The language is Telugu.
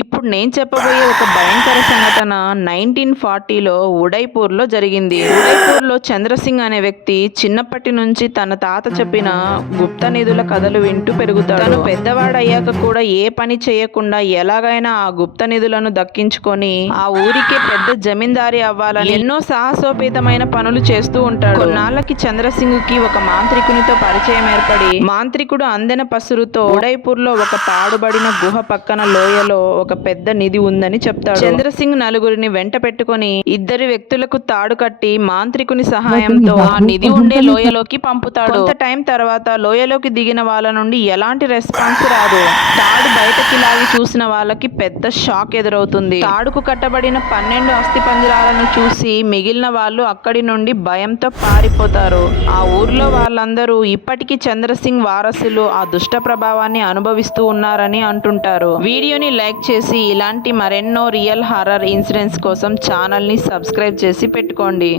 ఇప్పుడు నేను చెప్పబోయే ఒక భయంకర సంఘటన 1940లో ఉదయ్పూర్లో జరిగింది. ఉదయ్పూర్లో చంద్రసింగ్ అనే వ్యక్తి చిన్నప్పటి నుంచి తన తాత చెప్పిన గుప్త నిధుల కథలు వింటూ పెరుగుతాడు. తను పెద్దవాడయ్యాక కూడా ఏ పని చేయకుండా ఎలాగైనా ఆ గుప్త నిధులను దక్కించుకొని ఆ ఊరికే పెద్ద జమీందారి అవ్వాలని ఎన్నో సాహసోపేతమైన పనులు చేస్తూ ఉంటాడు. కొన్నాళ్ళకి చంద్రసింగ్ కి ఒక మాంత్రికునితో పరిచయం ఏర్పడి మాంత్రికుడు అందెన పసురుతో ఉదయ్పూర్లో ఒక పాడుబడిన గుహ పక్కన లోయలో ఒక పెద్ద నిధి ఉందని చెప్తాడు. చంద్రసింగ్ నలుగురిని వెంట పెట్టుకుని ఇద్దరి వ్యక్తులకు తాడు కట్టి మాంత్రికుని సహాయంతో ఆ నిధి ఉండే లోయలోకి పంపుతాడు. కొంత టైం తర్వాత లోయలోకి దిగిన వాళ్ళ నుండి ఎలాంటి రెస్పాన్స్ రాదు. తాడు బయటకి లాగి చూసిన వాళ్ళకి పెద్ద షాక్ ఎదురవుతుంది. తాడుకు కట్టబడిన 12 అస్థిపంజరాలను చూసి మిగిలిన వాళ్ళు అక్కడి నుండి భయంతో పారిపోతారు. ఆ ఊర్లో వాళ్ళందరూ ఇప్పటికీ చంద్రసింగ్ వారసులు ఆ దుష్ట ప్రభావాన్ని అనుభవిస్తూ ఉన్నారని అంటుంటారు. వీడియోని లైక్ చేసి ఇలాంటి మరెన్నో రియల్ హారర్ ఇన్సిడెంట్స్ కోసం ఛానల్ని సబ్స్క్రైబ్ చేసి పెట్టుకోండి.